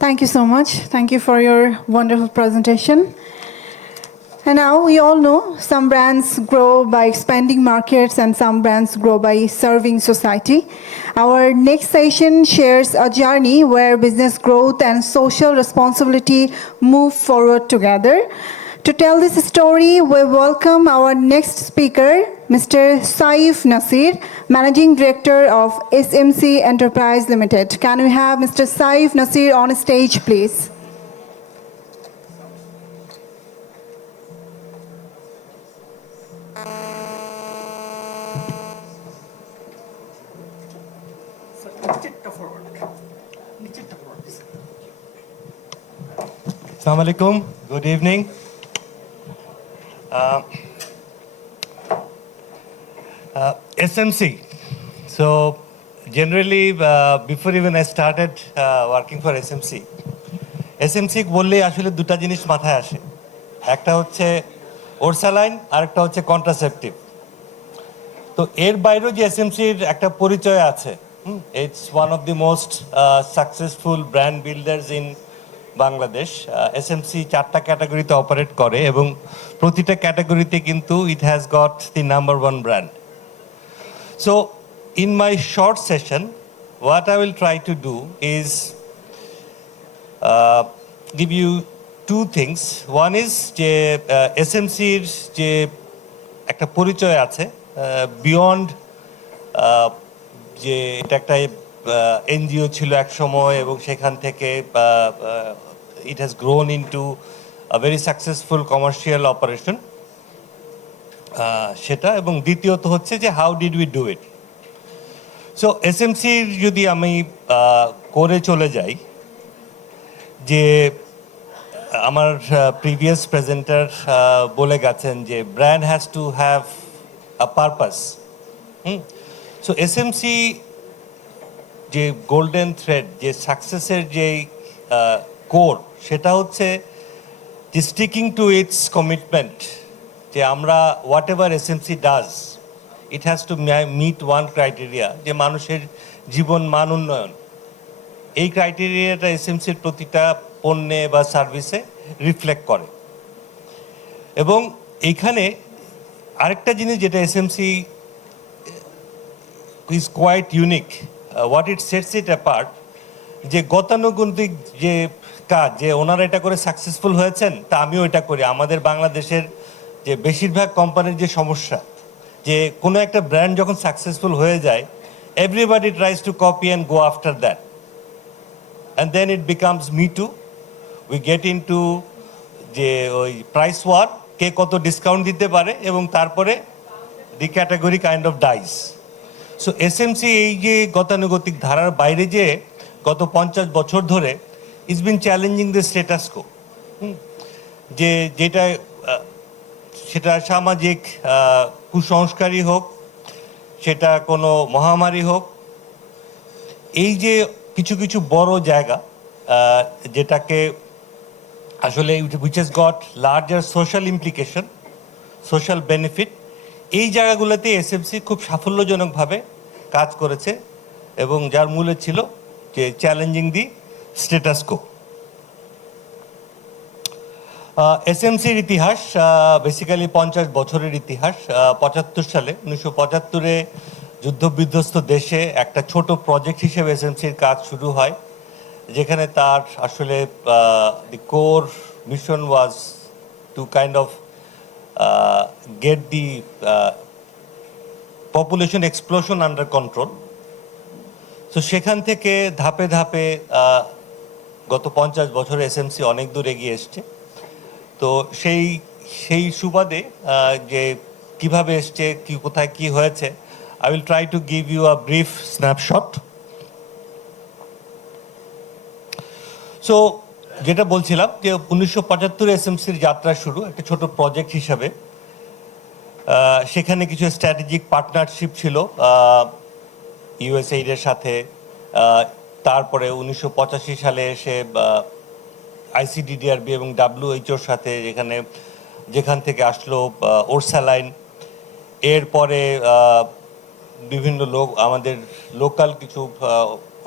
Thank you so much. Thank you for your wonderful presentation. And now we all know some brands grow by expanding markets and some brands grow by serving society. Our next session shares a journey where business growth and social responsibility move forward together. To tell this story, we welcome our next speaker, Mr. Saif Nasir, Managing Director of SMC Enterprise Limited. Can we have Mr. Saif Nasir on stage, please? Assalamu alaikum. Good evening. SMC. So generally, before even I started working for SMC বললে আসলে দুটা জিনিস মাথায় আসে। একটা হচ্ছে ওরসালাইন আর একটা হচ্ছে কন্ট্রাসেপটিভ। তো এর বাইরেও যে এসএমসির একটা পরিচয় আছে, it's one of the most successful brand builders in Bangladesh. SMC 4টা ক্যাটাগরিতে অপারেট করে এবং প্রতিটা ক্যাটাগরিতে কিন্তু it has got the number 1 brand. So in my short session what I will try to do is give you two things. One is যে এসএমসির যে একটা পরিচয় আছে বিয়ন্ড যে এটা একটা এনজিও ছিল এক সময় এবং সেখান থেকে it has grown into a very successful commercial operation, সেটা। এবং দ্বিতীয়ত হচ্ছে যে how did we do it. So এসএমসির যদি আমি করে চলে যাই, যে আমার প্রিভিয়াস প্রেজেন্টার বলে গেছেন যে brand has to have a purpose. So SMC যে গোল্ডেন থ্রেড, যে সাকসেসের যে কোর, সেটা হচ্ছে যে স্টিকিং টু ইটস কমিটমেন্ট, যে আমরা whatever SMC does it has to meet one criteria, যে মানুষের জীবন মান উন্নয়ন। এই ক্রাইটেরিয়াটা এসএমসির প্রতিটা পণ্যে বা সার্ভিসে রিফ্লেক্ট করে। এবং এইখানে আরেকটা জিনিস যেটা SMC is quite unique, what it sets it apart, যে গতানুগতিক যে কাজ, যে ওনারা এটা করে সাকসেসফুল হয়েছেন তা আমিও এটা করি। আমাদের বাংলাদেশের যে বেশিরভাগ কোম্পানির যে সমস্যা, যে কোনো একটা ব্র্যান্ড যখন সাকসেসফুল হয়ে যায়, everybody tries to copy and go after that, and then it becomes me too. We get in to যে ওই প্রাইস ওয়ার, কে কত ডিসকাউন্ট দিতে পারে, এবং তারপরে the category kind of dice. So SMC এই যে গতানুগতিক ধারার বাইরে যে গত 50 বছর ধরে it's been challenging the status কো, যে যেটা সেটা সামাজিক কুসংস্কারই হোক, সেটা কোনো মহামারী হোক, এই যে কিছু কিছু বড় জায়গা যেটাকে আসলে which has got larger social implication, social benefit, এই জায়গাগুলোতে এসএমসি খুব সাফল্যজনকভাবে কাজ করেছে এবং যার মূলে ছিল যে চ্যালেঞ্জিং দি স্ট্যাটাস কো। এসএমসির ইতিহাস বেসিক্যালি 50 বছরের ইতিহাস। 75 সালে 1975-এ যুদ্ধবিধ্বস্ত দেশে একটা ছোট প্রজেক্ট হিসেবে এসএমসির কাজ শুরু হয়, যেখানে তার আসলে the core mission was to kind of get the population explosion under control. So সেখান থেকে ধাপে ধাপে গত 50 বছরে এসএমসি অনেক দূর এগিয়ে এসছে। তো সেই সুবাদে যে কিভাবে এসছে, কি কোথায় কি হয়েছে, I will try to give you a brief snapshot. So যেটা বলছিলাম যে 1975-এ এসএমসির যাত্রা শুরু একটা ছোট প্রজেক্ট হিসাবে। সেখানে কিছু স্ট্র্যাটেজিক পার্টনারশিপ ছিল ইউএসএইডের সাথে। তারপরে 1985 সালে এসে আইসিডিডিআরবি এবং ডাব্লিউএইচওর সাথে, যেখান থেকে আসলো ওরসালাইন। এরপরে বিভিন্ন আমাদের লোকাল কিছু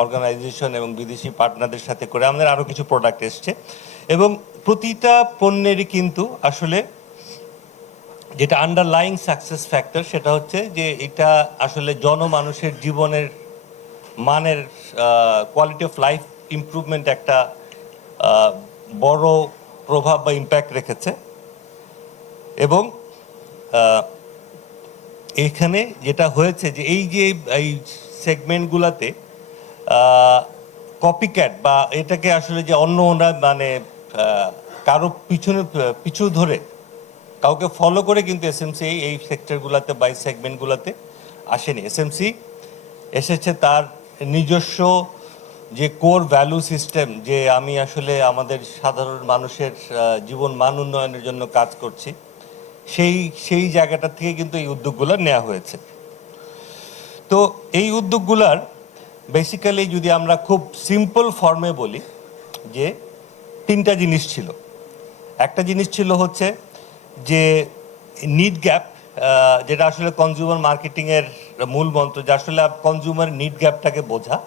অর্গানাইজেশন এবং বিদেশি পার্টনারদের সাথে করে আমাদের আরও কিছু প্রোডাক্ট এসছে এবং প্রতিটা পণ্যেরই কিন্তু আসলে যেটা আন্ডারলাইং সাকসেস ফ্যাক্টর সেটা হচ্ছে যে এটা আসলে জনমানুষের জীবনের মানের কোয়ালিটি অফ লাইফ ইমপ্রুভমেন্ট একটা বড় প্রভাব বা ইম্প্যাক্ট রেখেছে এবং এখানে যেটা হয়েছে যে এই সেগমেন্টগুলোতে কপিক্যাট বা এটাকে আসলে যে অন্য ওরা মানে কারো পিছু ধরে কাউকে ফলো করে কিন্তু এসএমসি এই সেক্টরগুলোতে বা এই সেগমেন্টগুলোতে আসেনি। এসএমসি এসেছে তার নিজস্ব যে কোর ভ্যালু সিস্টেম, যে আমি আসলে আমাদের সাধারণ মানুষের জীবন মান উন্নয়নের জন্য কাজ করছি, সেই জায়গাটা থেকে কিন্তু এই উদ্যোগগুলো নেওয়া হয়েছে। তো এই উদ্যোগগুলার বেসিক্যালি যদি আমরা খুব সিম্পল ফর্মে বলি যে তিনটা জিনিস ছিল। একটা জিনিস ছিল হচ্ছে যে নিড গ্যাপ, যেটা আসলে কনজিউমার মার্কেটিংয়ের মূল মন্ত্র, যে আসলে কনজিউমার নিড গ্যাপটাকে বোঝা,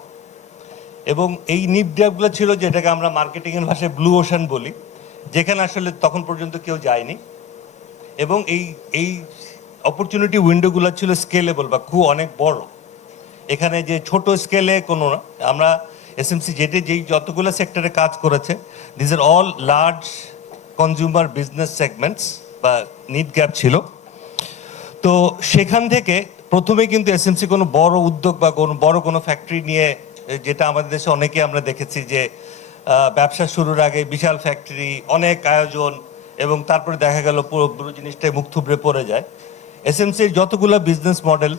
এবং এই নিড গ্যাপগুলো ছিল যেটাকে আমরা মার্কেটিংয়ের ভাষায় ব্লু ওশান বলি, যেখানে আসলে তখন পর্যন্ত কেউ যায়নি, এবং এই অপরচুনিটি উইন্ডোগুলো ছিল স্কেলেবল বা খুব অনেক বড়। এখানে যে ছোট স্কেলে কোনো না, আমরা এসএমসি যেই যতগুলো সেক্টরে কাজ করেছে, this are all large consumer business segments বা নিড গ্যাপ ছিল। তো সেখান থেকে প্রথমে কিন্তু এসএমসি কোনো বড় উদ্যোগ বা কোনো ফ্যাক্টরি নিয়ে, যেটা আমাদের দেশে অনেকে আমরা দেখেছি যে ব্যবসা শুরুর আগে বিশাল ফ্যাক্টরি, অনেক আয়োজন, এবং তারপরে দেখা গেল পুরো জিনিসটাই মুখ থুবড়ে পড়ে যায়। এসএমসির যতগুলো বিজনেস মডেল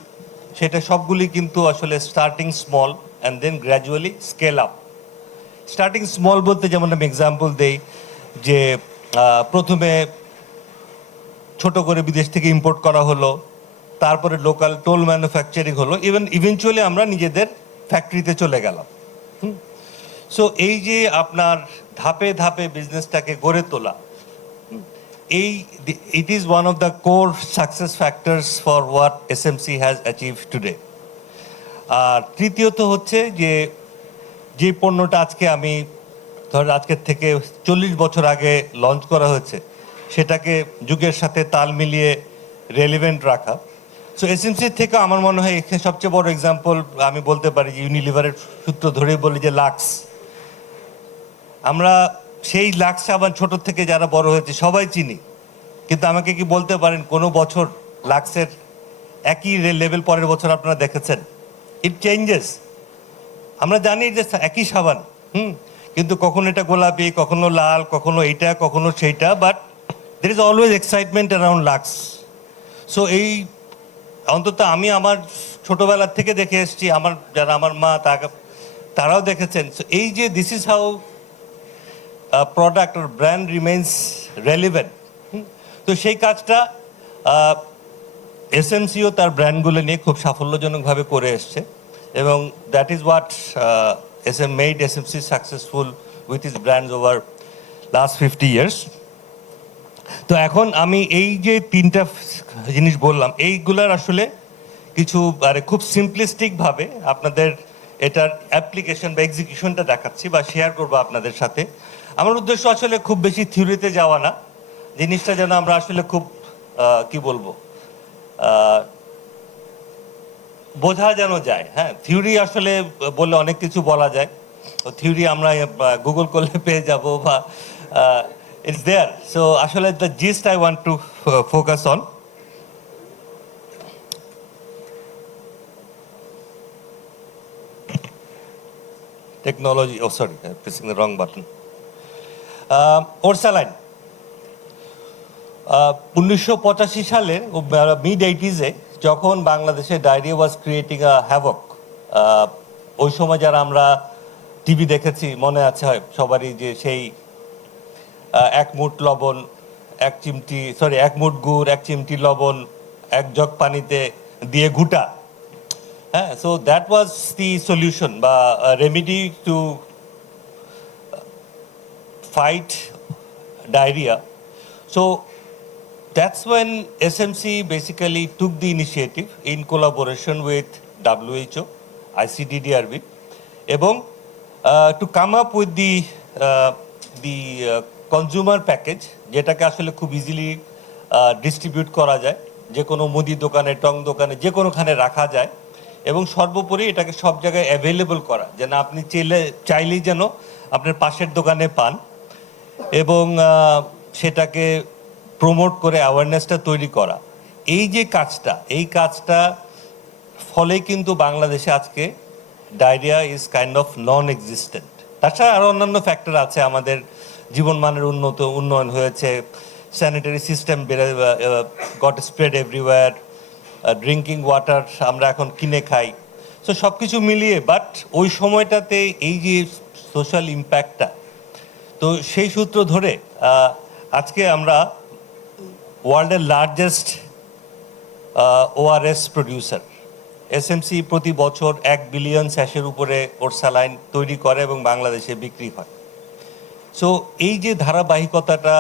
সেটা সবগুলি কিন্তু আসলে starting small and then gradually scale up. Starting small বলতে যেমন আমি এক্সাম্পল দেই যে প্রথমে ছোট করে বিদেশ থেকে ইম্পোর্ট করা হলো, তারপরে লোকাল টোল ম্যানুফ্যাকচারিং হলো, ইভেনচুয়ালি আমরা নিজেদের ফ্যাক্টরিতে চলে গেলাম। সো এই যে আপনার ধাপে ধাপে বিজনেসটাকে গড়ে তোলা, it is one of the core success factors for what SMC has achieved today. আর তৃতীয়ত হচ্ছে যে পণ্যটা আজকে আমি আজকের থেকে 40 বছর আগে লঞ্চ করা হয়েছে, সেটাকে যুগের সাথে তাল মিলিয়ে রেলিভেন্ট রাখা। সো এসএমসির থেকে আমার মনে হয় এখানে সবচেয়ে বড় এক্সাম্পল আমি বলতে পারি যে ইউনিলিভারের সূত্র ধরে বলি যে লাক্স। আমরা সেই লাক্স সাবান ছোট থেকে যারা বড় হয়েছে সবাই চিনি, কিন্তু আমাকে কি বলতে পারেন কোনো বছর লাক্সের একই লেভেল পরের বছর আপনারা দেখেছেন? ইট চেঞ্জেস। আমরা জানি যে একই সাবান, কিন্তু কখনো এটা গোলাপি, কখনো লাল, কখনো এইটা, কখনো সেইটা, but there is always excitement around Lux. So এই অন্তত আমি আমার ছোটবেলার থেকে দেখে এসেছি, আমার মা তারাও দেখেছেন। সো এই যে this is how product or brand remains relevant. তো সেই কাজটা এসএমসিও তার ব্র্যান্ডগুলো নিয়ে খুব সাফল্যজনকভাবে করে এসছে, এবং that is what made SMC successful with is brands over last 50 years। তো এখন আমি এই যে তিনটা জিনিস বললাম, এইগুলার আসলে কিছু খুব সিম্পলিস্টিকভাবে আপনাদের এটার অ্যাপ্লিকেশন বা এক্সিকিউশনটা দেখাচ্ছি বা শেয়ার করবো আপনাদের সাথে। আমার উদ্দেশ্য আসলে খুব বেশি থিওরিতে যাওয়া না, জিনিসটা যেন আমরা আসলে খুব কি বলবো বোঝা যেন যায়। হ্যাঁ, থিওরি আসলে বললে অনেক কিছু বলা যায়, তো থিওরি আমরা গুগল করলে পেয়ে যাব বা ইটস দেয়ার। সো আসলে the gist I want to focus on. Technology, oh sorry, pressing the wrong button. Orsaline 1985 সালে মিড 80s যখন বাংলাদেশে diarrhoea was creating a havoc, ওই সময় যারা আমরা টিভি দেখেছি মনে আছে হয় সবারই যে সেই এক মুঠ লবণ, এক মুঠ গুড়, এক চিমটি লবণ, এক জগ পানিতে দিয়ে ঘুটা। হ্যাঁ, so that was the solution বা remedy to fight diarrhea. So that's when SMC basically took the initiative in collaboration with WHO, ICDDRB, এবং to come up with the consumer package, যেটাকে আসলে খুব ইজিলি ডিস্ট্রিবিউট করা যায়, যে কোনো মুদি দোকানে, টং দোকানে, যে কোনোখানে রাখা যায়, এবং সর্বোপরি এটাকে সব জায়গায় অ্যাভেলেবল করা, যেন আপনি চাইলেই যেন আপনার পাশের দোকানে পান, এবং সেটাকে প্রমোট করে অ্যাওয়ারনেসটা তৈরি করা। এই কাজটা ফলে কিন্তু বাংলাদেশে আজকে diarrhoea is kind of non existent. তাছাড়া আরও অন্যান্য ফ্যাক্টর আছে, আমাদের জীবনমানের উন্নয়ন হয়েছে, sanitary system goat spread everywhere, drinking water আমরা এখন কিনে খাই। সো সব কিছু মিলিয়ে, বাট ওই সময়টাতে এই যে সোশ্যাল ইম্প্যাক্টটা, তো সেই সূত্র ধরে আজকে আমরা ওয়ার্ল্ডের লার্জেস্ট ওআরএস প্রডিউসার। এসএমসি প্রতি বছর 1 বিলিয়ন স্যাশের উপরে ওর স্যালাইন তৈরি করে এবং বাংলাদেশে বিক্রি হয়। সো এই যে ধারাবাহিকতাটা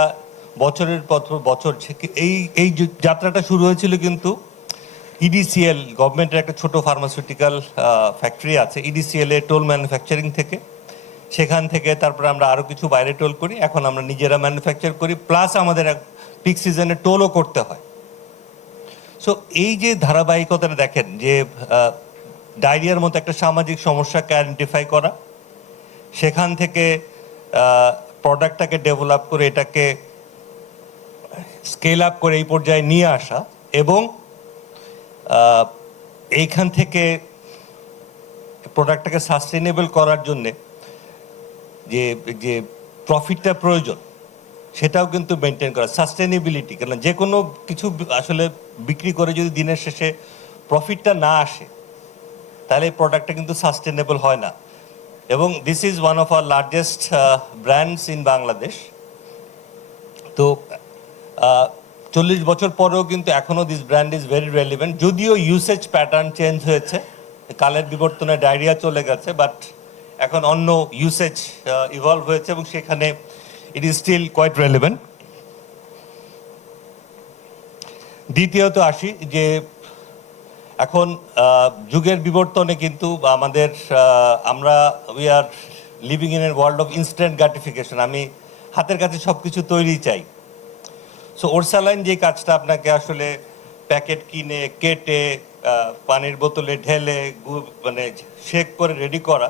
বছরের পর বছর, এই যে যাত্রাটা শুরু হয়েছিল কিন্তু ইডিসিএল, গভর্নমেন্টের একটা ছোট ফার্মাসিউটিক্যাল ফ্যাক্টরি আছে ইডিসিএল এ, টোল ম্যানুফ্যাকচারিং থেকে। সেখান থেকে তারপরে আমরা আরও কিছু বাইরে টোল করি, এখন আমরা নিজেরা ম্যানুফ্যাকচার করি, প্লাস আমাদের পিক সিজনে টোলও করতে হয়। সো এই যে ধারাবাহিকতাটা দেখেন, যে ডায়রিয়ার মতো একটা সামাজিক সমস্যাকে আইডেন্টিফাই করা, সেখান থেকে প্রোডাক্টটাকে ডেভেলপ করে এটাকে স্কেল আপ করে এই পর্যায়ে নিয়ে আসা, এবং এইখান থেকে প্রোডাক্টটাকে সাস্টেনেবল করার জন্যে যে যে প্রফিটটা প্রয়োজন সেটাও কিন্তু মেনটেন করা, সাস্টেনেবিলিটি। কারণ যে কোনো কিছু আসলে বিক্রি করে যদি দিনের শেষে প্রফিটটা না আসে, তাহলে এই প্রোডাক্টটা কিন্তু সাস্টেনেবল হয় না। এবং this is one of our largest brands in Bangladesh. তো 40 বছর পরেও কিন্তু এখনও this brand is very relevant, যদিও ইউসেজ প্যাটার্ন চেঞ্জ হয়েছে, কালের বিবর্তনে ডায়রিয়া চলে গেছে, বাট এখন অন্য ইউসেজ ইভলভ হয়েছে এবং সেখানে it is still quite relevant. দ্বিতীয়ত আসি যে এখন যুগের বিবর্তনে কিন্তু আমাদের আমরা we are living in a world of instant gratification. আমি হাতের কাছে সব কিছু তৈরি চাই। সো ওরসালাইন যে কাজটা আপনাকে আসলে প্যাকেট কিনে, কেটে, পানির বোতলে ঢেলে, মানে শেক করে রেডি করা,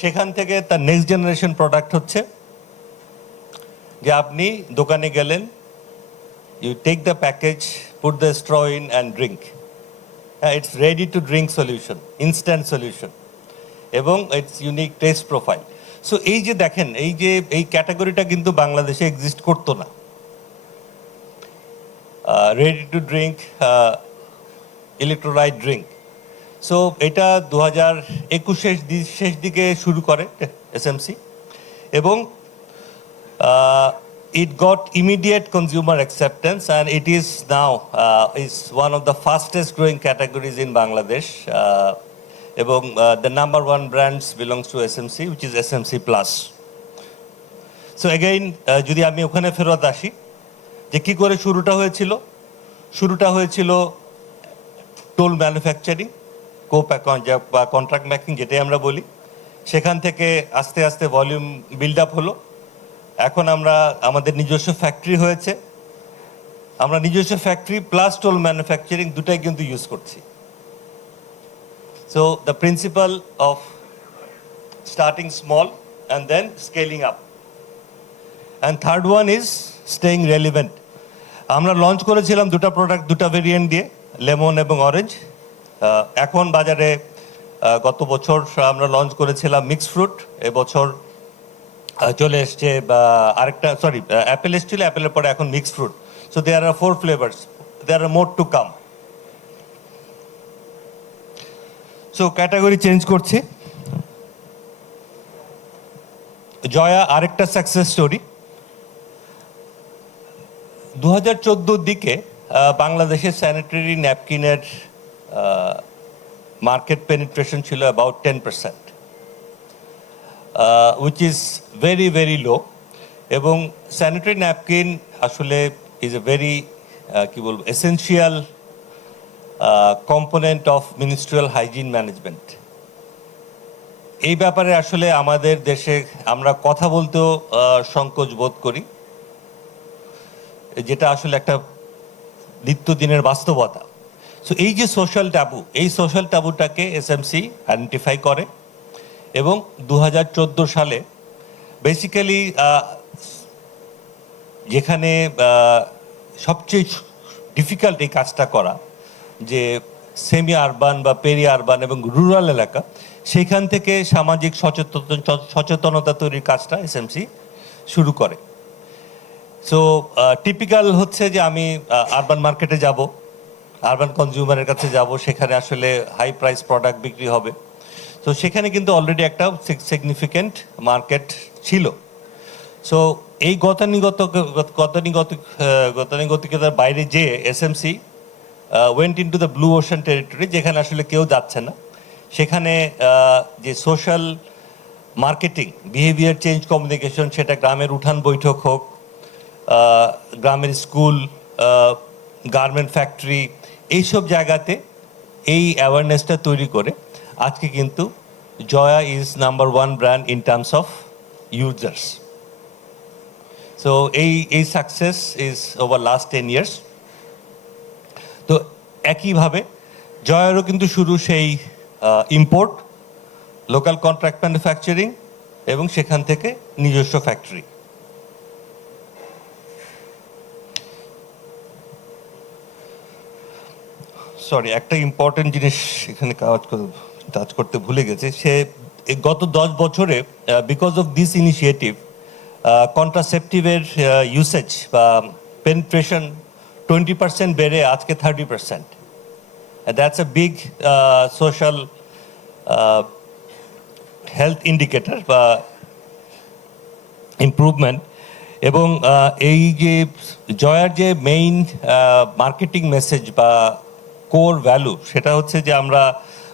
সেখান থেকে তার নেক্সট জেনারেশন প্রোডাক্ট হচ্ছে যে আপনি দোকানে গেলেন, you take the package, put the straw in and drink. It's ready to drink solution, instant solution, এবং it's unique taste profile. So এই যে দেখেন, এই ক্যাটাগরিটা কিন্তু বাংলাদেশে এক্সিস্ট করতো না। Ready to drink electrolyte drink. So এটা 2021 শেষ দিকে শুরু করে এসএমসি, এবং it got immediate consumer acceptance, and it is now is one of the fastest growing categories in Bangladesh, এবং the number one brands belongs to SMC, which is SMC Plus. So again, যদি আমি ওখানে ফেরত আসি যে কি করে শুরুটা হয়েছিল টোল ম্যানুফ্যাকচারিং, বা কন্ট্রাক্ট মেকিং যেটাই আমরা বলি, সেখান থেকে আস্তে আস্তে ভলিউম বিল্ড আপ হলো। এখন আমাদের নিজস্ব ফ্যাক্টরি হয়েছে, আমরা নিজস্ব ফ্যাক্টরি প্লাস টোল ম্যানুফ্যাকচারিং দুটাই কিন্তু ইউজ করছি। So the principal of starting small and then scaling up, and third one is staying relevant. আমরা লঞ্চ করেছিলাম দুটা প্রোডাক্ট, দুটা ভেরিয়েন্ট দিয়ে, লেমন এবং অরেঞ্জ। এখন বাজারে গত বছর আমরা লঞ্চ করেছিলাম মিক্স ফ্রুট, এবছর চলে এসছে আরেকটা, সরি অ্যাপেল এসেছিল, অ্যাপেলের পরে এখন mix fruit. So there are 4 flavours, there are more to come. So category change করছি। জয়া আরেকটা সাকসেস স্টোরি। 2014 দিকে বাংলাদেশের স্যানিটারি ন্যাপকিনের মার্কেট পেনিট্রেশন ছিল about 10%, which is very very low, এবং স্যানিটারি ন্যাপকিন আসলে ইজ এ ভেরি কি বলবো essential component of menstrual hygiene management. এই ব্যাপারে আসলে আমাদের দেশে আমরা কথা বলতেও সংকোচ বোধ করি, যেটা আসলে একটা নিত্যদিনের বাস্তবতা। সো এই যে সোশ্যাল ট্যাবু, এই সোশ্যাল ট্যাবুটাকে এসএমসি আইডেন্টিফাই করে এবং 2014 সালে বেসিক্যালি যেখানে সবচেয়ে ডিফিকাল্ট এই কাজটা করা, যে সেমি আরবান বা পেরি আরবান এবং রুরাল এলাকা, সেইখান থেকে সামাজিক সচেতনতা তৈরির কাজটা এসএমসি শুরু করে। সো টিপিক্যাল হচ্ছে যে আমি আরবান মার্কেটে যাব, আরবান কনজিউমারের কাছে যাব, সেখানে আসলে হাই প্রাইস প্রোডাক্ট বিক্রি হবে। তো সেখানে কিন্তু অলরেডি একটা সিগনিফিক্যান্ট মার্কেট ছিল। সো এই গতানুগতিকতার বাইরে যে SMC went in to the blue ocean territory, যেখানে আসলে কেউ যাচ্ছে না, সেখানে যে social marketing, behaviour change communication, সেটা গ্রামের উঠান বৈঠক হোক, গ্রামের স্কুল, গার্মেন্ট ফ্যাক্টরি, এইসব জায়গাতে এই অ্যাওয়ারনেসটা তৈরি করে আজকে কিন্তু Joya is number 1 brand in terms of users. So এই success is over last 10 years. তো একইভাবে জয়ারও কিন্তু শুরু সেই ইম্পোর্ট, লোকাল কন্ট্রাক্ট ম্যানুফ্যাকচারিং এবং সেখান থেকে নিজস্ব ফ্যাক্টরি। সরি, একটা ইম্পর্টেন্ট জিনিস এখানে টাচ করতে ভুলে গেছে। সে গত 10 বছরে বিকজ অফ দিস ইনিশিয়েটিভ কন্ট্রাসেপটিভের ইউসেজ বা পেনিট্রেশন 20% বেড়ে আজকে 30%। That's a big social health indicator বা ইমপ্রুভমেন্ট। এবং এই যে জয়ার যে মেইন মার্কেটিং মেসেজ বা কোর ভ্যালু, সেটা হচ্ছে যে আমরা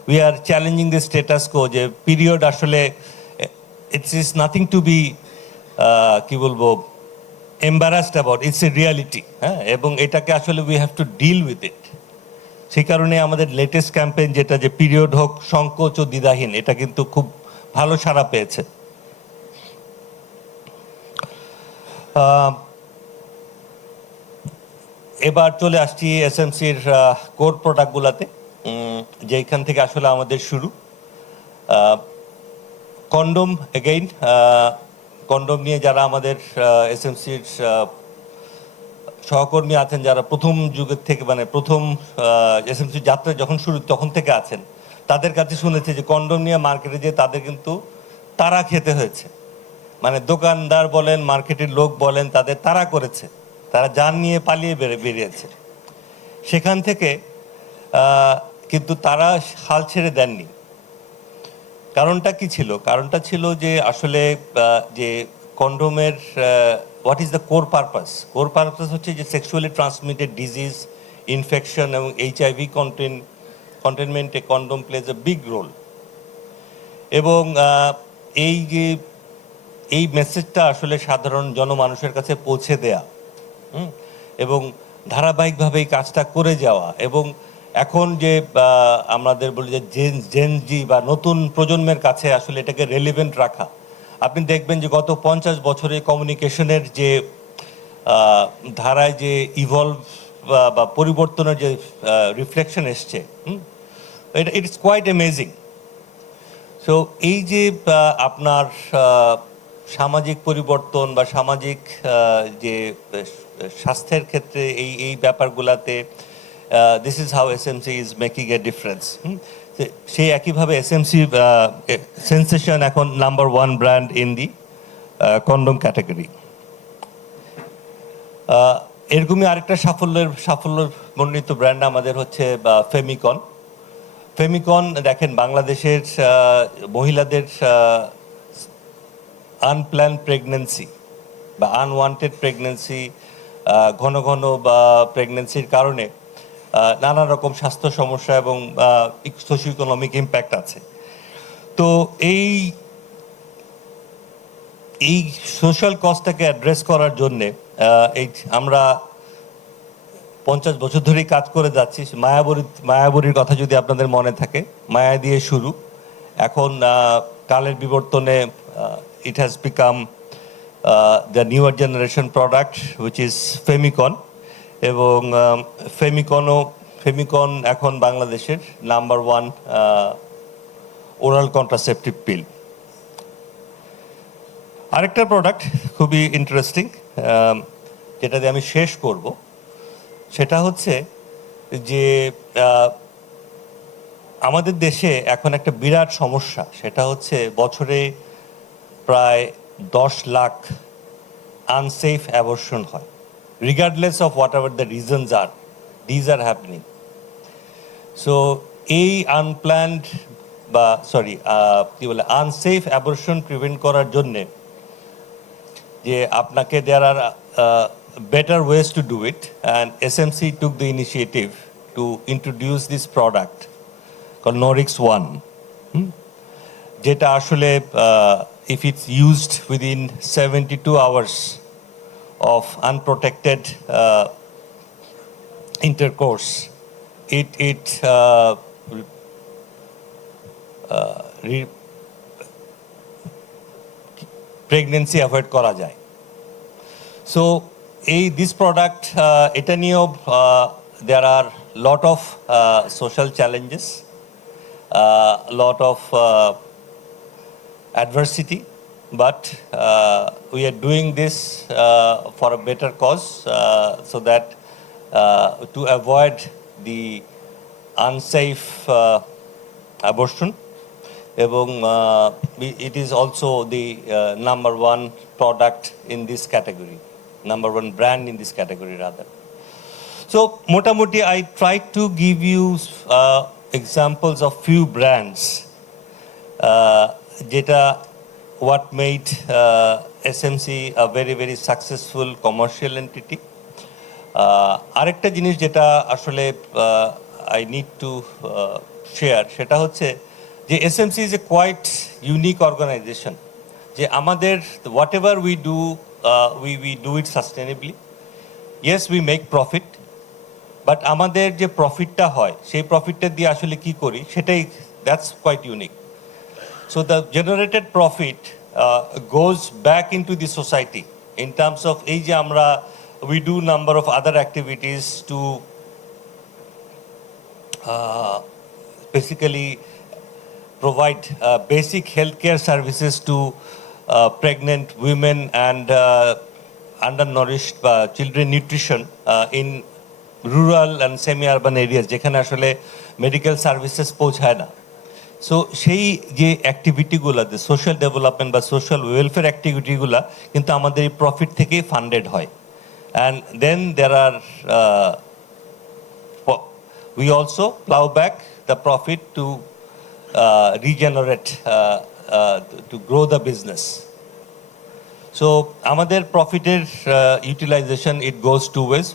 we are challenging the status quo, যে পিরিয়ড আসলে it's is nothing to be কি বলবো embarrassed about, it's a reality. হ্যাঁ, এবং এটাকে আসলে we have to deal with ইট। সেই কারণে আমাদের লেটেস্ট ক্যাম্পেইন, যেটা যে পিরিয়ড হোক সংকোচ ও দ্বিধাহীন, এটা কিন্তু খুব ভালো সাড়া পেয়েছে। এবার চলে আসছি এসএমসির কোর প্রোডাক্টগুলোতে, যেখান থেকে আসলে আমাদের শুরু। কন্ডোম, এগেইন কন্ডোম নিয়ে যারা আমাদের এসএমসির সহকর্মী আছেন, যারা প্রথম যুগের থেকে মানে প্রথম এসএমসি যাত্রা যখন শুরু তখন থেকে আছেন, তাদের কাছে শুনেছি যে কন্ডোম নিয়ে মার্কেটে যে তাদের কিন্তু তাড়া খেতে হয়েছে। মানে দোকানদার বলেন, মার্কেটের লোক বলেন, তাদের তাড়া করেছে, তারা যান নিয়ে পালিয়ে বেরিয়েছে। সেখান থেকে কিন্তু তারা হাল ছেড়ে দেননি। কারণটা কি ছিল? কারণটা ছিল যে আসলে যে কন্ডোমের what is the core purpose? Core purpose হচ্ছে যে সেক্সুয়ালি ট্রান্সমিটেড ডিজিজ, ইনফেকশন এবং এইচআইভি কন্টেনমেন্টে condom plays a big role. এবং এই যে এই মেসেজটা আসলে সাধারণ জনমানুষের কাছে পৌঁছে দেয়া এবং ধারাবাহিকভাবে এই কাজটা করে যাওয়া, এবং এখন যে আমাদের বলি যে জেনজি বা নতুন প্রজন্মের কাছে আসলে এটাকে রেলিভেন্ট রাখা। আপনি দেখবেন যে গত 50 বছরে কমিউনিকেশনের যে ধারায় যে ইভলভ বা পরিবর্তনের যে রিফ্লেকশন এসছে, এটা ইটস কোয়াইট অ্যামেজিং। সো এই যে আপনার সামাজিক পরিবর্তন বা সামাজিক যে স্বাস্থ্যের ক্ষেত্রে এই ব্যাপারগুলাতে this is how SMC is making a difference. সেই একইভাবে এসএমসি সেন্সেশন এখন number 1 brand in the condom category. এরকমই আরেকটা সাফল্যমণ্ডিত ব্র্যান্ড আমাদের হচ্ছে ফেমিকন। ফেমিকন দেখেন, বাংলাদেশের মহিলাদের আনপ্ল্যান প্রেগনেন্সি বা আনওয়ান্টেড প্রেগনেন্সি, ঘন ঘন বা প্রেগনেন্সির কারণে নানা রকম স্বাস্থ্য সমস্যা এবং সোশিও ইকোনমিক ইম্প্যাক্ট আছে। তো এই সোশ্যাল কস্টটাকে অ্যাড্রেস করার জন্যে আমরা 50 বছর ধরেই কাজ করে যাচ্ছি। মায়াবরীর কথা যদি আপনাদের মনে থাকে, মায়া দিয়ে শুরু, এখন কালের বিবর্তনে it has become the newer generation product which is Femicon এবং ফেমিকন এখন বাংলাদেশের নাম্বার 1 ওরাল কন্ট্রাসেপটিভ পিল। আরেকটা প্রোডাক্ট খুবই ইন্টারেস্টিং যেটা দিয়ে আমি শেষ করব, সেটা হচ্ছে যে আমাদের দেশে এখন একটা বিরাট সমস্যা, সেটা হচ্ছে বছরে প্রায় 10 লাখ আনসেফ অ্যাবর্শন হয়, regardless of whatever the reasons are, these are happening. So এই আনপ্ল্যান্ড বা কি বলে আনসেফ অ্যাবর্শন প্রিভেন্ট করার জন্যে যে আপনাকে দেয়ার আর better ways to do it, and SMC took the initiative to introduce this product called Norix One, যেটা আসলে if it's used within 72 hours of unprotected intercourse, it pregnancy avoid করা যায়। So this product এটা নিয়েও there are lot of social challenges, lot of adversity, but we are doing this for a better cause, so that to avoid the unsafe abortion. এবং it is also the number 1 product in this category, number 1 brand in this category rather. So motamoti I tried to give you examples of few brands jeta what made SMC a very very successful commercial entity. আরেকটা জিনিস যেটা আসলে I need to share সেটা হচ্ছে যে SMC is a quite unique organization, যে আমাদের whatever we do we do it sustainably. Yes, we make profit, but আমাদের যে প্রফিটটা হয় সেই প্রফিটটা দিয়ে আসলে কি করি সেটাই, that's quite unique. So the generated profit goes back into the society in terms of এই যে আমরা we do number of other activities to basically provide basic healthcare services to pregnant women and undernourished children, nutrition in rural and semi-urban areas যেখানে আসলে medical services পৌঁছায় না। So সেই যে অ্যাক্টিভিটিগুলো, সোশ্যাল ডেভেলপমেন্ট বা সোশ্যাল ওয়েলফেয়ার অ্যাক্টিভিটিগুলো কিন্তু আমাদের এই প্রফিট থেকেই ফান্ডেড হয়। And then there are we also plow back the profit to regenerate, to grow the business. So আমাদের প্রফিটের utilization, it goes two ways.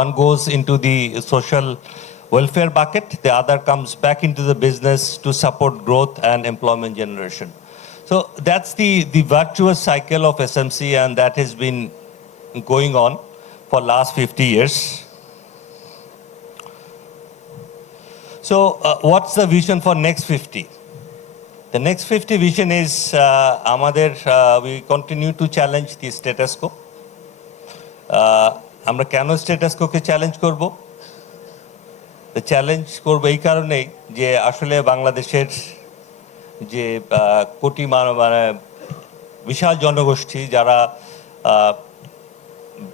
One goes into the social welfare bucket, the other comes back into the business to support growth and employment generation. So that's the virtuous cycle of SMC, and that has been going on for last 50 years. So what's the vision for next 50? The next 50 vision is we continue to challenge the status quo. আমরা কেন status কোকে challenge করব? Challenge করব এই কারণেই যে আসলে বাংলাদেশের যে কোটি মানে বিশাল জনগোষ্ঠী যারা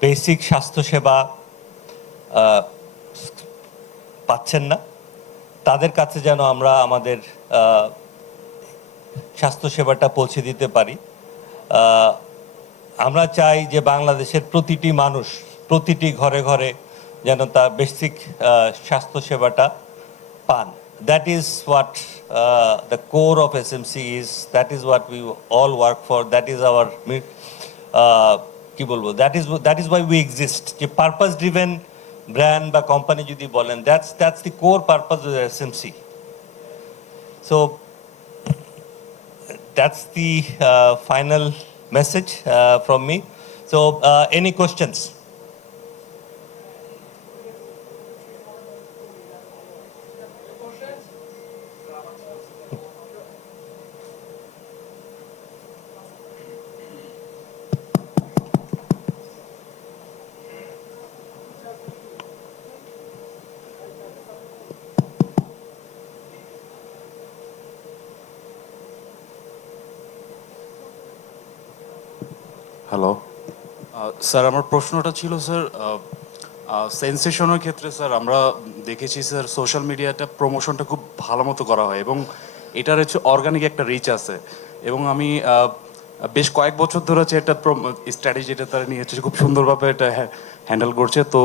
বেসিক স্বাস্থ্যসেবা পাচ্ছেন না, তাদের কাছে যেন আমরা আমাদের স্বাস্থ্যসেবাটা পৌঁছে দিতে পারি। আমরা চাই যে বাংলাদেশের প্রতিটি মানুষ প্রতিটি ঘরে ঘরে যেন তার বেসিক স্বাস্থ্যসেবাটা পান। That is what the core of SMC is. That is what we all work for. That is our কি বলবো, that is why we exist. যে পারপাস ড্রিভেন ব্র্যান্ড বা কোম্পানি যদি বলেন, that's the core purpose of SMC. So that's the final message from me. So any questions? Hello sir, আমার প্রশ্নটা ছিল sir, সেন্সেশনের ক্ষেত্রে স্যার আমরা দেখেছি স্যার সোশ্যাল মিডিয়াটা প্রমোশনটা খুব ভালো মতো করা হয় এবং এটার হচ্ছে অর্গানিক একটা রিচ আছে এবং আমি বেশ কয়েক বছর ধরে হচ্ছে একটা স্ট্র্যাটেজি এটা তারা নিয়েছে, খুব সুন্দরভাবে এটা হ্যান্ডেল করছে। তো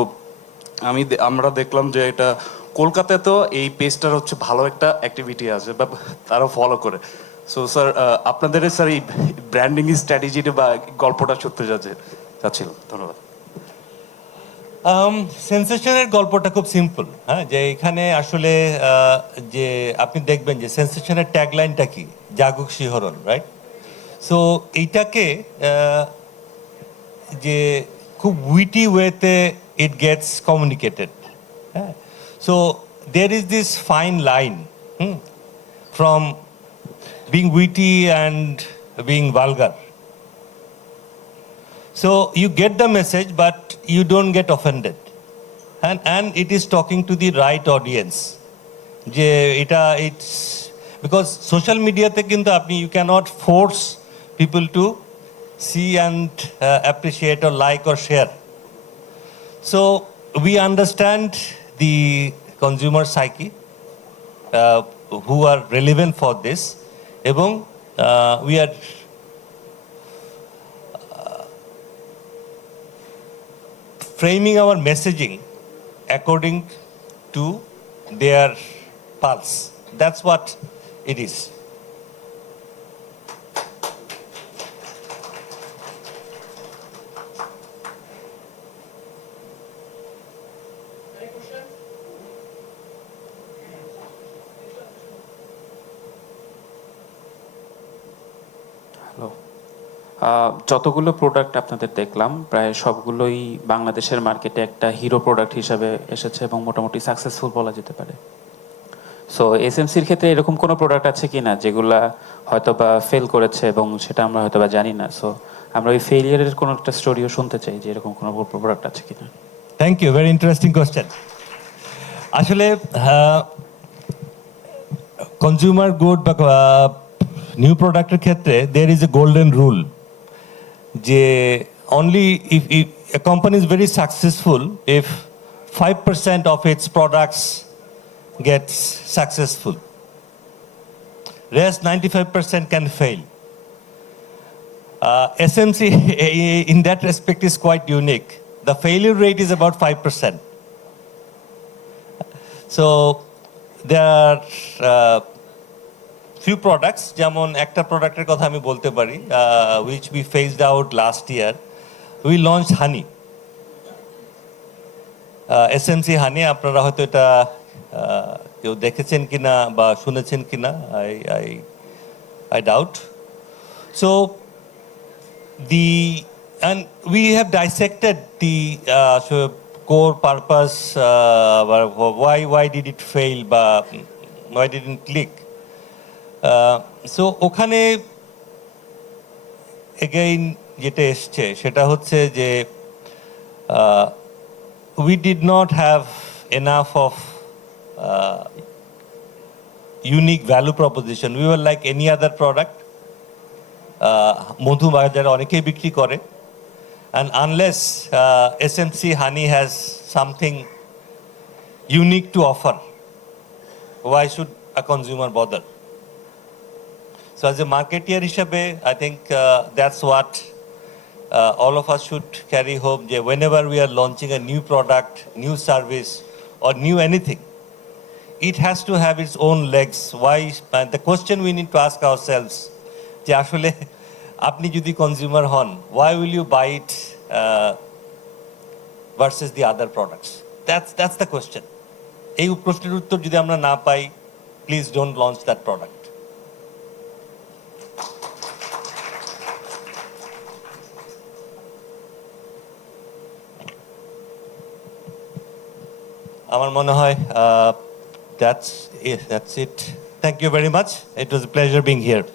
আমরা দেখলাম যে এটা কলকাতায় তো এই পেজটার হচ্ছে ভালো একটা অ্যাক্টিভিটি আছে বা তারা ফলো করে। সো স্যার, আপনাদের স্যার এই ব্র্যান্ডিং স্ট্র্যাটেজিটা বা গল্পটা সত্যি চাচ্ছিল। ধন্যবাদ। সেন্সেশনের গল্পটা খুব সিম্পল, হ্যাঁ, যে এখানে আসলে যে আপনি দেখবেন যে সেন্সেশনের ট্যাগলাইনটা কি, জাগুক শিহরণ, রাইট? সো এইটাকে যে খুব উইটি ওয়েতে ইট গেটস কমিউনিকেটেড, হ্যাঁ। So there is this fine line from being witty and being vulgar. So you get the message, but you don't get offended, and it is talking to the right audience. যে এটা it's because social media তে কিন্তু আপনি you cannot force people to see and appreciate or like or share. So we understand the consumer psyche who are relevant for this, এবং we are framing our messaging according to their pulse. That's what it is. Hello, যতগুলো product আপনাদের দেখলাম প্রায় সবগুলোই বাংলাদেশের মার্কেটে একটা hero product হিসাবে এসেছে এবং মোটামুটি সাকসেসফুল বলা যেতে পারে। সো এসএমসির ক্ষেত্রে এরকম কোনো প্রোডাক্ট আছে কি না যেগুলা হয়তো বা ফেল করেছে এবং সেটা আমরা হয়তো বা জানি না? সো আমরা ওই ফেলিয়ারের কোনো একটা স্টোরিও শুনতে চাই যে এরকম কোনো প্রোডাক্ট আছে কি না। Thank you, very interesting question. আসলে কনজিউমার গুড বা নিউ প্রোডাক্টের ক্ষেত্রে there is a golden rule, যে only if a company is very successful if 5% of its products gets successful. Rest 95% can fail. SMC in that respect is quite unique. The failure rate is about 5%. So there are few products, যেমন একটা প্রোডাক্টের কথা আমি বলতে পারি, which we phased out last year. We launched honey, SMC honey. আপনারা হয়তো এটা কেউ দেখেছেন কিনা বা শুনেছেন কিনা, I doubt. So and we have dissected the core purpose, why did it fail বা why didn't click. সো ওখানে এগেইন যেটা এসছে সেটা হচ্ছে যে we did not have enough of unique value proposition. We were like any other product, মধু বাজারে অনেকেই বিক্রি করে, and unless SMC honey has something unique to offer, why should a consumer bother? So as a marketeer হিসাবে, I think that's what all of us should carry home, যে whenever we are launching a new product, new service or new anything, it has to have its own legs. Why? And the question we need to ask ourselves, যে আসলে আপনি যদি consumer হন, why will you buy it versus the other products? That's the question. এই প্রশ্নের উত্তর যদি আমরা না পাই, please don't launch that product. আমার মনে হয় that's it. Thank you very much. It was a pleasure being here.